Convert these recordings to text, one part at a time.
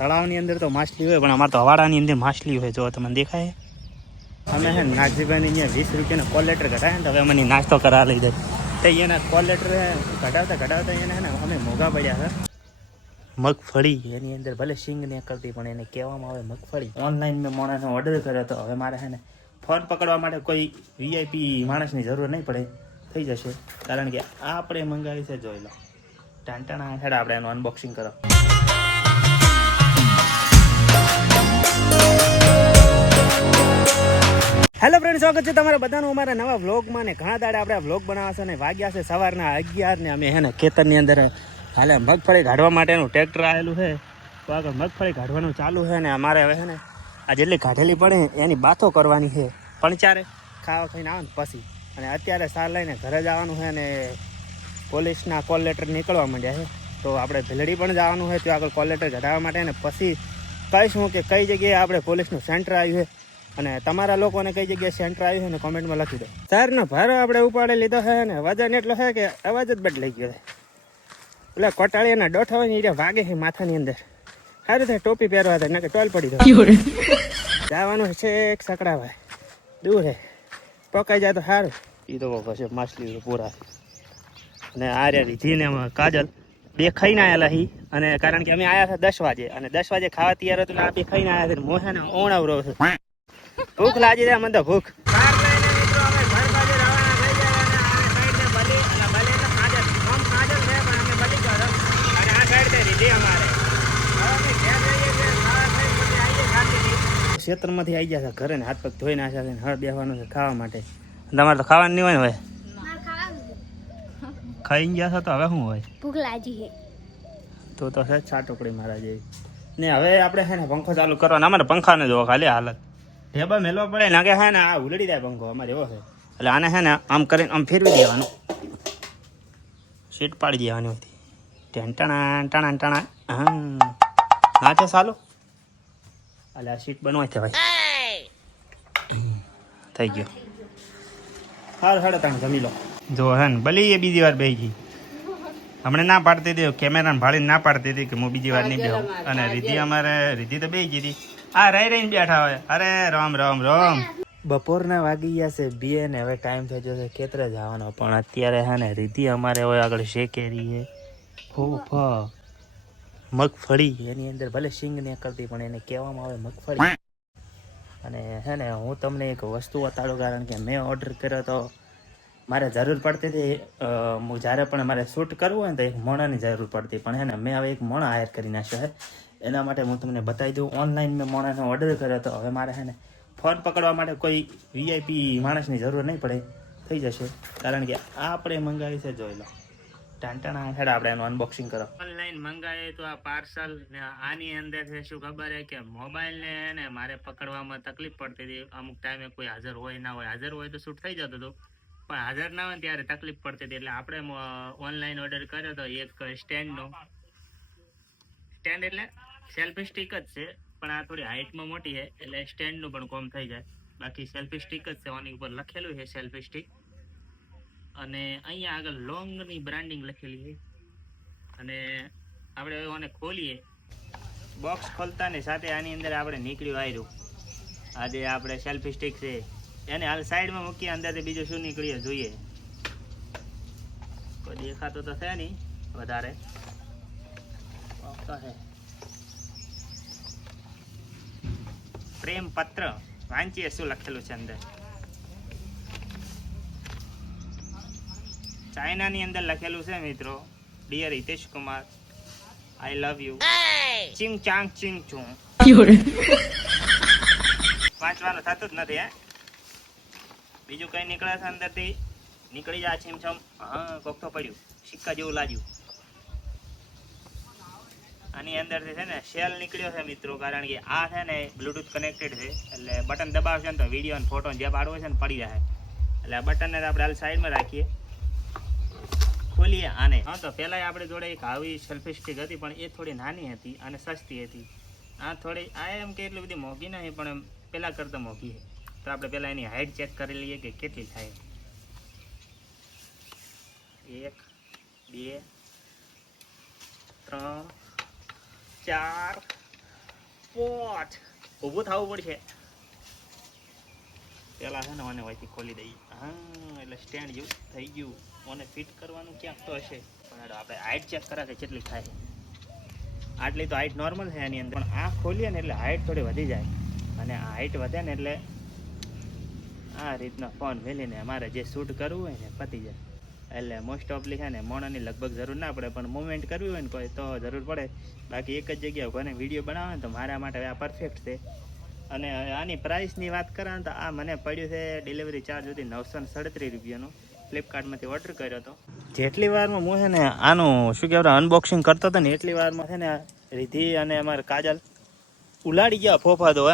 તળાવની અંદર તો માછલી હોય પણ અમારે તો હવાડાની અંદર માછલી હોય. જો તમને દેખાય અમે હે નાગજીભાઈને અહીંયા 20 રૂપિયાનો કોલ લેટર કઢાય ને તો હવે મને નાસ્તો કરાવવા લઈ જાય. તો અહીંયાના કોલ લેટર કઢાવતા એને હે ને અમે મોંઘા પડ્યા હતા. મગફળી એની અંદર ભલે સિંગ ને કરતી પણ એને કહેવામાં આવે મગફળી. ઓનલાઈન મેં માણસને ઓર્ડર કર્યો તો હવે મારે હે ને ફોન પકડવા માટે કોઈ VIP માણસની જરૂર નહીં પડે, થઈ જશે. કારણ કે આ આપણે મંગાવી છે, જોઈ લો. ટાંટાણા હેડ આપણે એનું અનબોક્સિંગ કરો. હેલો ફ્રેન્ડ, સ્વાગત છે તમારા બધાનું અમારા નવા વ્લોગમાં. ને ઘણા દાડે આપણે વ્લોગ બનાવશે ને વાગ્યા છે સવારના 11 ને અમે હે ને ખેતરની અંદર હાલે મગફળી કાઢવા માટેનું ટ્રેક્ટર આવેલું છે. તો આગળ મગફળી કાઢવાનું ચાલુ છે ને અમારે હવે છે ને આ જેટલી કાઢેલી પડે એની બાતો કરવાની છે. પણ ચારે ખાવા ખાઈને આવે ને પછી. અને અત્યારે સાર લઈને ઘરે જવાનું છે ને પોલીસના કોલ લેટર નીકળવા માંડ્યા છે. તો આપણે ભીલડી પણ જવાનું છે ત્યાં આગળ કોલ લેટર કઢાવવા માટે. ને પછી કહીશું કે કઈ જગ્યાએ આપણે પોલીસનું સેન્ટર આવ્યું છે અને તમારા લોકોને કઈ જગ્યાએ સેન્ટર આવ્યું છે ને કોમેન્ટમાં લખી દો. સારનો ભારો આપણે ઉપાડી લીધો છે ને વજન એટલો છે કે અવાજ જ બદલાઈ ગયો છે. એટલે કોટાળીના ડોઠા હોય ને એ વાગે છે માથાની અંદર. સારું થાય ટોપી પહેરવા થાય ને કે ટોલ પડી દો. જવાનું છે એક સકડાભાઈ દૂર છે, પકાઈ જાય તો સારું. એ તો પછી માછલી પૂરા. અને આ રે રીધીને કાજલ બે ખાઈને આવેલા હી. અને કારણ કે અમે આવ્યા હતા 10 વાગે અને 10 વાગે ખાવા તૈયાર હતું. આ બે ખાઈને આવ્યા છે. મોહે ને ઓણાવરો છે. ભૂખ લાગી જાય મને તો ભૂખ. ક્ષેત્રમાંથી આવી ગયા છે ઘરે ને હાથ પગ ધોઈ નાખ્યા છે. હળ બેસવાનું છે ખાવા માટે. તમારે તો ખાવાનું નહીં હોય ને? હોય ખાઈ ગયા છો તો હવે શું હોય? ભૂખ લાગી છે તો છે છા ટુકડી મારા જેવી. ને હવે આપણે છે ને પંખો ચાલુ કરવાનો. અમારે પંખાને જોવો ખાલી હાલત ઢેબા મેલવા પડે ને કે હે ને આ ઉલડી જાય પંખો અમારે એવો છે. એટલે આને છે ને આમ કરીને આમ ફેરવી દેવાનું, સીટ પાડી દેવાની હતી. ટેન્ટાણા ટાણા ટાણા. હા છે સાલું. એટલે આ સીટ બનવાય છે ભાઈ. થઈ ગયો. સારું સાડા ત્રણ જમી લો. જો હે ને ભલે એ બીજી વાર બેસી ગઈ. હમણાં ના પાડતી હતી, કેમેરાને ભાળીને ના પાડતી હતી કે હું બીજી વાર નહીં બેહું. અને રીધિ તો બેસી ગઈ હતી. આ રહી રહીને બેઠા હોય. અરે રામ રામ રામ. બપોરના વાગી ગયા છે 2 ને હવે ટાઈમ થઈ જશે ખેતરે જવાનો. પણ અત્યારે હે ને રીધિ અમારે હોય આગળ શેકેરી છે. મગફળી એની અંદર ભલે સિંગ ને કરતી પણ એને કહેવામાં આવે મગફળી. અને હે ને હું તમને એક વસ્તુ બતાડું. કારણ કે મેં ઓર્ડર કર્યો તો મારે જરૂર પડતી હતી. જ્યારે પણ મારે શૂટ કરવું હોય ને તો એક મોણાની જરૂર પડતી. પણ હે ને મેં હવે એક મોણા હાયર કરી નાખ્યો છે. એના માટે હું તમને બતાવી દઉં. ઓનલાઈન મેં મોણાનો ઓર્ડર કર્યો તો હવે મારે હે ને ફોન પકડવા માટે કોઈ VIP માણસની જરૂર નહીં પડે, થઈ જશે. કારણ કે આ આપણે મંગાવી છે, જોઈ લો. ટાંટાણા હેડ આપણે એનું અનબોક્સિંગ કરો. ઓનલાઈન મંગાવીએ તો આ પાર્સલ ને આની અંદર છે શું ખબર છે કે મોબાઈલને ને મારે પકડવામાં તકલીફ પડતી હતી. અમુક ટાઈમે કોઈ હાજર હોય ના હોય. હાજર હોય તો શૂટ થઈ જતું હતું, પણ હાજર ના હોય ને ત્યારે તકલીફ પડતી હતી. એટલે આપણે ઓનલાઈન ઓર્ડર કર્યો તો એક સ્ટેન્ડનો. સ્ટેન્ડ એટલે સેલ્ફી સ્ટિક જ છે પણ આ થોડી હાઇટમાં મોટી છે એટલે સ્ટેન્ડનું પણ કોમ થઈ જાય. બાકી સેલ્ફી સ્ટિક જ છે. આની ઉપર લખેલું છે સેલ્ફી સ્ટિક. અને અહીંયા આગળ લોંગની બ્રાન્ડિંગ લખેલી છે. અને આપણે આને ખોલીએ, બોક્સ ખોલતાની સાથે આની અંદર આપણે નીકળ્યું આવ્યું. આજે આપણે સેલ્ફી સ્ટિક છે એને હાલ સાઈડમાં મૂકીએ. અંદરથી બીજું શું નીકળીએ જોઈએ. કોઈ દેખાતું તો છે નહીં વધારે. પ્રેમ પત્ર વાંચીએ શું લખેલું છે અંદર. ચાઇનાની અંદર લખેલું છે મિત્રો. Dear Hitesh Kumar, I love you. ચિંગ ચાંગ ચિંગ છું. વાંચવાનું થતું જ નથી. બીજું કઈ નીકળે છે અંદરથી? નીકળી જાય છીમછમ. હા, કોક તો પડ્યું સિક્કા જેવું લાગ્યું. આની અંદરથી છે ને શેલ નીકળ્યો છે મિત્રો. કારણ કે આ છે ને બ્લુટૂથ કનેક્ટેડ છે. એટલે બટન દબાવશે ને તો વિડીયો અને ફોટો જે પાડવો છે ને પડી જાય. એટલે આ બટનને આપણે હાલ સાઈડમાં રાખીએ, ખોલીએ આને. હા, તો પહેલાં આપણે જોડે એક આવી સેલ્ફી સ્ટિક હતી પણ એ થોડી નાની હતી અને સસ્તી હતી. આ થોડી આ એમ કે એટલી બધી મોંઘી નહીં પણ એમ પહેલાં કરતાં મોંઘી છે. તો આપણે પહેલાં એની હાઇટ ચેક કરી લઈએ કે કેટલી થાય. 1 2 3 4 ફટાફટ ઊભું થવું પડશે. પેલા છે ને મને વહીથી ખોલી દઈએ. હા, એટલે સ્ટેન્ડ જેવું થઈ ગયું. મને ફિટ કરવાનું ક્યાંક તો હશે, પણ આપણે હાઈટ ચેક કરા કે કેટલી થાય. આટલી તો હાઈટ નોર્મલ છે એની અંદર, પણ આ ખોલીએ ને એટલે હાઈટ થોડી વધી જાય, અને આ હાઈટ વધે ને એટલે આ રીતના ફોન મેલીને અમારે જે શૂટ કરવું હોય ને પતી જાય. એટલે મોસ્ટ ઓફલી છે ને મોણાની લગભગ જરૂર ના પડે, પણ મુવમેન્ટ કરવી હોય ને કોઈ તો જરૂર પડે. બાકી એક જ જગ્યાએ કોઈને વિડીયો બનાવે ને તો મારા માટે આ પરફેક્ટ છે. અને આની પ્રાઇસની વાત કરે ને તો આ મને પડ્યું છે ડિલિવરી ચાર્જ સુધી 937 રૂપિયાનો. ફ્લિપકાર્ટમાંથી ઓર્ડર કર્યો હતો. જેટલી વારમાં હું છે ને આનું શું કહેવાય અનબોક્સિંગ કરતો હતો ને એટલી વારમાં છે ને રિધિ અને અમારે કાજલ ઉલાડી ગયા ફોફા તો.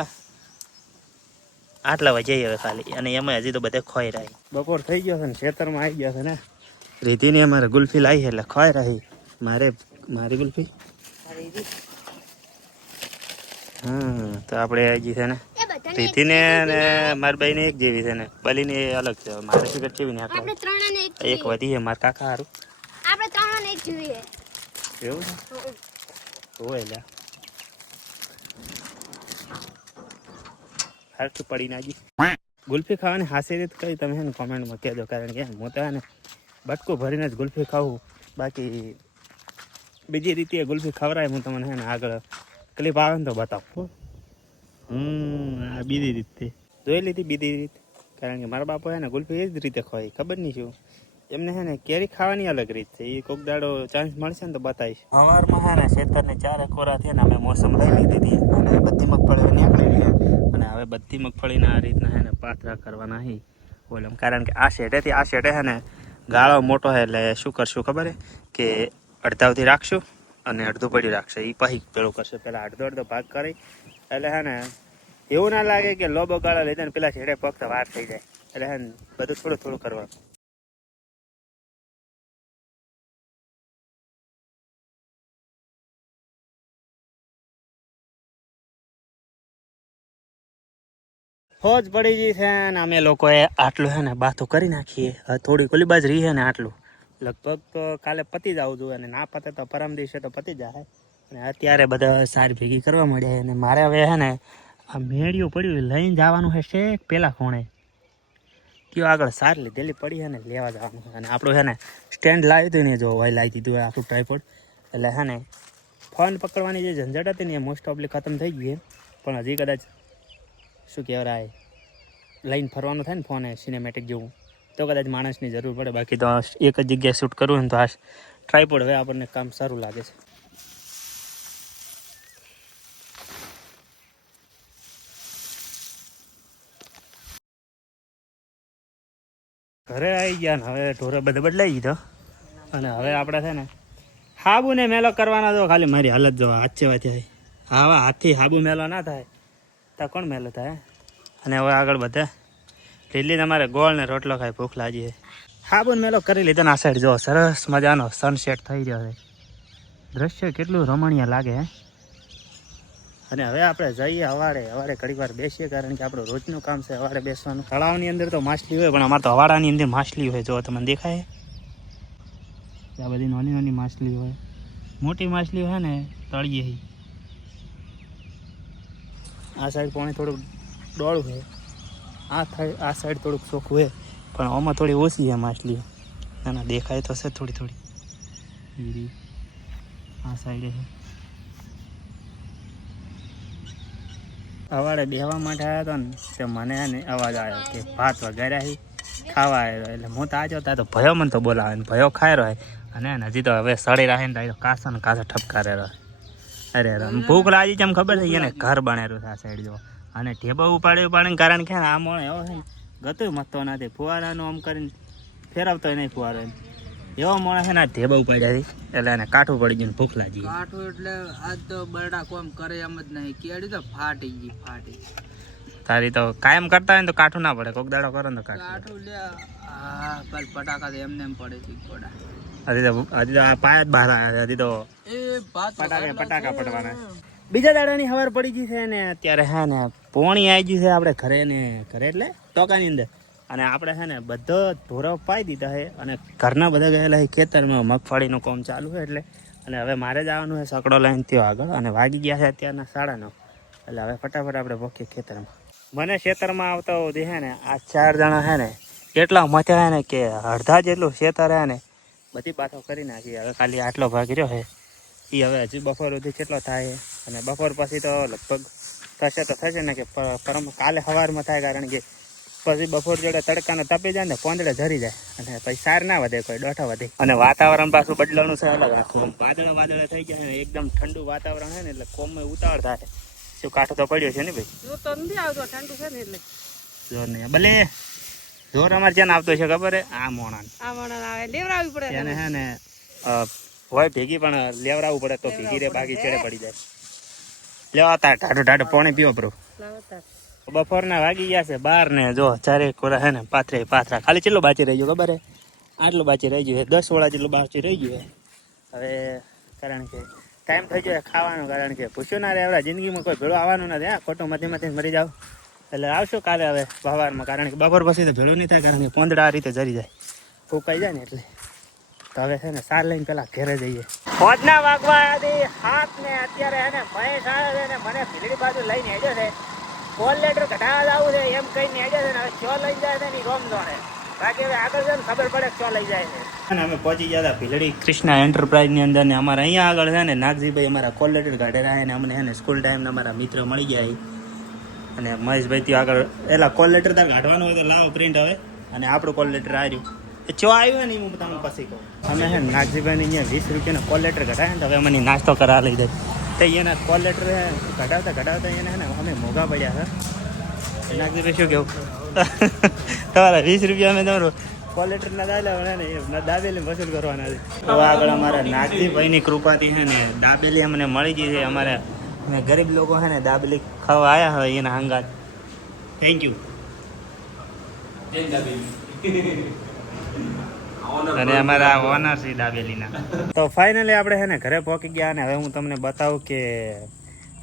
આટલા વાગે હવે ખાલી, અને એમાં હજી તો બધે ખોઈ રહી. બપોર થઈ ગયો છે ને ખેતરમાં આવી ગયા છે ને. રીતિને અમારે ગુલ્ફી લાવી એટલે ખોઈ રહી. મારી ગુલ્ફી હા, તો આપણે આવી છે ને રીતિને ને મારી બાઈને એક જેવી છે ને બલીની અલગ છે. મારે શું કેવી ને એક વધી છે મારા કાકા હારું. આપણે ત્રણને એક જેવી છે એવું છે હોય લ્યા હારતું પડી નાજી. ગુલ્ફી ખાવાની હાસી રીત કઈ તમે ને કોમેન્ટમાં કહેજો, કારણ કે હું તો ને બટકું ભરીને જ ગુલ્ફી ખાવું. બાકી બીજી રીતે ગુલ્ફી ખવડાય હું તમને છે ને આગળ ક્લિપ આવે ને તો બતાવું. આ બીજી રીતે જોઈ લીધી બીજી રીત, કારણ કે મારા બાપુ છે ને ગુલ્ફી એ જ રીતે ખવાય. ખબર નહીં શું એમને છે ને કેરી ખાવાની અલગ રીત છે. એ કોઈક દાડો ચાન્સ મળશે ને તો બતાવીશ. સવારમાં છે ને ખેતરને 4 કોરા થયા ને અમે મોસમ લઈ લીધી હતી, અને બધી મગફળી નીકળી ગઈ. અને હવે બધી મગફળીના આ રીતના છે ને પાથરા કરવાના હી બોલમ, કારણ કે આ શેઢેથી આ શેઢે છે ને ગાળો મોટો છે. એટલે શું કરશું ખબર કે અડધાવથી રાખશું અને અડધું પડી રાખશે. એ પછી પેલું કરશે, પેલા અડધો ભાગ કરી એટલે છે ને એવું ના લાગે કે લોબો ગાળો લીધે ને પેલા છેડે ફક્ત વાર થઈ જાય. એટલે છે ને બધું થોડું થોડું કરવાનું. ફોજ પડી ગઈ છે ને અમે લોકોએ આટલું છે ને બાથું કરી નાખીએ. થોડી કોલી બાજ રહી છે ને આટલું લગભગ તો કાલે પતી જ આવતું, અને ના પતે તો પરમ દિવસે તો પતી જાય. અને અત્યારે બધા સાર ભેગી કરવા મળ્યા. અને મારે હવે છે ને આ મેળિયું પડ્યું લઈને જવાનું છે શેક પેલા ખૂણે કયો આગળ સાર લીધેલી પડી છે ને લેવા જવાનું છે. અને આપણું છે ને સ્ટેન્ડ લાવ્યું હતું ને જો હોય લાવી દીધું આખું ટ્રાયપોડ. એટલે છે ને ફોન પકડવાની જે ઝંઝટ હતી ને એ મોસ્ટ ઓફલી ખતમ થઈ ગઈ, પણ હજી કદાચ શું કહેવાય લઈને ફરવાનું થાય ને ફોને સિનેમેટિક જેવું તો કદાચ માણસની જરૂર પડે. બાકી તો એક જ જગ્યાએ શૂટ કરવું ને તો આ ટ્રાયપોડ હવે આપણને કામ સારું લાગે છે. ઘરે આવી ગયા ને હવે ઢોરે બધે બદલાઈ દીધો. અને હવે આપણે છે ને હાબુ ને મેલો કરવાના. તો ખાલી મારી હાલત જો હાથ છે થાય. હા હાથથી હાબુ મેલો ના થાય તો કોણ મેલો થાય. અને હવે આગળ બધે લીલી તમારે ગોળ ને રોટલો ખાય ભૂખ લાગી છે. હાબુ મેલો કરી લીધો ને આ સાઈડ જો સરસ મજાનો સનસેટ થઈ રહ્યો છે. દ્રશ્ય કેટલું રમણીય લાગે હે. અને હવે આપણે જઈએ હવાડે ઘડીક વાર બેસીએ, કારણ કે આપણું રોજનું કામ છે હવાડે બેસવાનું. તળાવની અંદર તો માછલી હોય, પણ અમારે તો હવાડાની અંદર માછલી હોય. જો તમને દેખાય આ બધી નાની નાની માછલી હોય. મોટી માછલી હોય ને તળીએ. આ સાઈડ પાણી થોડુંક ડોળું છે, આ સાઈડ થોડુંક ચોખ્ખું છે, પણ આમાં થોડી ઓછી છે માછલી. ના દેખાય તો છે થોડી થોડી. આ સાઈડે છે. અવાડે બેહવા માટે આવ્યો હતો ને તો મને ને અવાજ આવ્યો કે ભાત વગાડ્યા ખાવા આવ્યો. એટલે હું તો આજો ત્યાં તો ભયો મને તો બોલાવે ને ભયો ખાઈ રહ્યો. અને હજી તો હવે સડી રાખે ને તો કાસા ને કાસા ઠપકારે રહ્યો. અરે ભૂખ લાગી છે એમ ખબર છે એને ઘર બનાવેલું છે આ સાઈડ જો. અને ઢેબો ઉપાડે કારણ કે આ મોણ એવો છે ને ગતું મતો નથી. ફુવારાનું આમ કરીને ફેરવતો નહીં ફુવારો એમ એવો માણસ છે ને આ ઢેબા ઉપાડ્યા એટલે એને કાઠું પડી ગયું ભૂખ લાગી. કાઠું એટલે આજ તો બરડા કોમ કરે એમ જ નહીં. કેડી તો ફાટી તારી તો કાયમ કરતા હોય ને તો કાઠું ના પડે, કોક દાડો કરો ને તો કાઠું લે. હા પલ પટાકા તો એમને એમ પડે છે ગોડા. હજી તો આ પાયા જ બહાર આવ્યા. હજી તો એ પટાકા પડવાના. બીજા દાડાની ખબર પડી ગઈ છે ને અત્યારે હે ને પોણી આવી ગઈ છે આપણે ઘરે ને ઘરે એટલે ટોકાની અંદર. અને આપણે છે ને બધો ઢોરો પાઈ દીધા છે. અને ઘરના બધા ગયેલા છે ખેતરમાં મગફળીનું કામ ચાલુ છે એટલે. અને હવે મારે જવાનું છે સકડો લઈને ત્યાં આગળ. અને વાગી ગયા છે અત્યારના 9:30. એટલે હવે ફટાફટ આપણે પહોંચીએ ખેતરમાં. મને ખેતરમાં આવતા સુધી હે ને આ 4 જણા હે ને એટલા મથ્યા હે ને કે અડધા જેટલું ખેતર હે ને બધી બાથો કરી નાખી. હવે ખાલી આટલો ભાગ રહ્યો છે એ હવે હજી બપોર સુધી કેટલો થાય છે. અને બપોર પછી તો લગભગ થશે તો થશે ને કે કાલે સવારમાં થાય, કારણ કે પછી બપોર જોડે તડકાને તપી જાય ને પોંદડે ઝરી જાય અને પછી સાર ના વધે, કોઈ ડોઠા વધે. અને વાતાવરણ પાછું બદલાવાનું છે અલગ આખું. વાદળા થઈ ગયા ને એકદમ ઠંડુ વાતાવરણ છે ને એટલે કોમમાં ઉતાવળ થાય. શું કાંઠો તો પડ્યો છે ને ભાઈ? તો નથી આવતો, ઠંડુ છે ને એટલે જોર નહીં ભલે જોર અમારે જ્યાં આવતો છે ખબર હે? આ મોણાને આવે લેવડાવવી પડે એને હે ને હોય ભેગી પણ લેવડાવવું પડે તો ભેગી રે, બાકી ચેડે પડી જાય. લેવા તા ટાઢું પાણી પીવો બ્રો. બપોરના વાગી ગયા છે 12 ને જો 4 કોરા હે ને પાથરા ખાલી કેટલો બાકી રહી ગયો ખબર હે? આટલું બાકી રહી ગયું છે, 10 વડા જેટલું બાકી રહી ગયું છે. હવે કારણ કે ટાઈમ થઈ ગયો ખાવાનું, કારણ કે પૂછ્યું ના રહેવડા જિંદગીમાં કોઈ ભેળો આવવાનું નથી. હા ખોટું માંથી મરી જાવ. એટલે આવશો કાલે હવે સવારમાં, કારણ કે બપોર પછી તો ભેળો નહીં થાય, કારણ કે પોંદડા આ રીતે જરી જાય, ફૂંકાઈ જાય ને એટલે. તો હવે છે ને સાર લઈને પેલા ઘરે જઈએ. ફોજના વાગવા હાથ ને અત્યારે હે ને મહેશ આવે છે ને મને ભીલડી બાજુ લઈને હેડ્યો છે. કોલ લેટર કઢાવવા જવું છે એમ કહીને હેડ્યો છે ને હવે ચો લઈ જાય છે ને રોમ જોડે, બાકી હવે આગળ છે ને ખબર પડે ચો લઈ જાય છે. અને અમે પહોંચી ગયા હતા ભીલડી કૃષ્ણા એન્ટરપ્રાઇઝ ની અંદર ને અમારા અહીંયા આગળ છે ને નાગજીભાઈ અમારા કોલ લેટર કાઢેલા અને અમને હે ને સ્કૂલ ટાઈમના અમારા મિત્ર મળી ગયા. અને મહેશભાઈ ત્યાં આગળ એલા કોલ લેટર તાર કાઢવાનું હોય તો લાવો પ્રિન્ટ હવે. અને આપણું કોલ લેટર આવ્યું ચો આવ્યો ને હું તમને પછી કહું. અમે હે નાગજીભાઈને અહીંયા 20 રૂપિયાનો કોલ લેટર કઢાય ને તો હવે મને નાસ્તો કરા લઈ જાય. તો એના કોલ લેટર કઢાવતા એને હે ને અમે મોંઘા પડ્યા હતા. નાગજીભાઈ શું કેવું? તમારા 20 રૂપિયા અમે તમારું કોલ લેટર ના દાબેલી વસૂલ કરવાના છે. તો આગળ અમારા નાગજીભાઈની કૃપાથી છે ને દાબેલી અમને મળી ગઈ છે. અમારે ગરીબ લોકો છે ને દાબેલી ખાવા આવ્યા હોય એના હંગાત. Thank you. અને અમારા ઓનર છે દાબેલીના. તો ફાઇનલી આપણે છે ને ઘરે પહોંચી ગયા અને હવે હું તમને બતાવું કે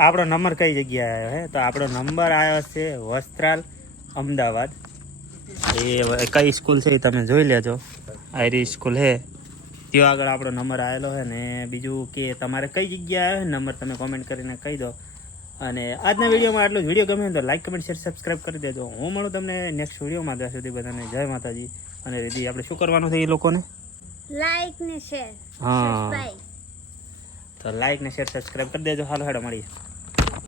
આપણો નંબર કઈ જગ્યાએ આવ્યો છે. તો આપણો નંબર આવ્યો છે વસ્ત્રાલ અમદાવાદ. એ કઈ સ્કૂલ છે એ તમે જોઈ લેજો. આયરી સ્કૂલ છે ત્યાં આગળ આપણો નંબર આવેલો છે. ને બીજું કે તમારે કઈ જગ્યાએ આવ્યો નંબર તમે કોમેન્ટ કરીને કહી દો. અને આજના વિડીયોમાં આટલું જ. વિડીયો ગમે તો લાઈક કમેન્ટ શેર સબસ્ક્રાઈબ કરી દેજો. હું મળું તમને નેક્સ્ટ વિડીયોમાં. ત્યાં સુધી બધાને જય માતાજી. અને રીધી આપણે શું કરવાનું છે એ લોકોને? લાઈક ને શેર. હા તો લાઈક ને શેર સબસ્ક્રાઈબ કરી દેજો. હાલો હેડો મળીએ.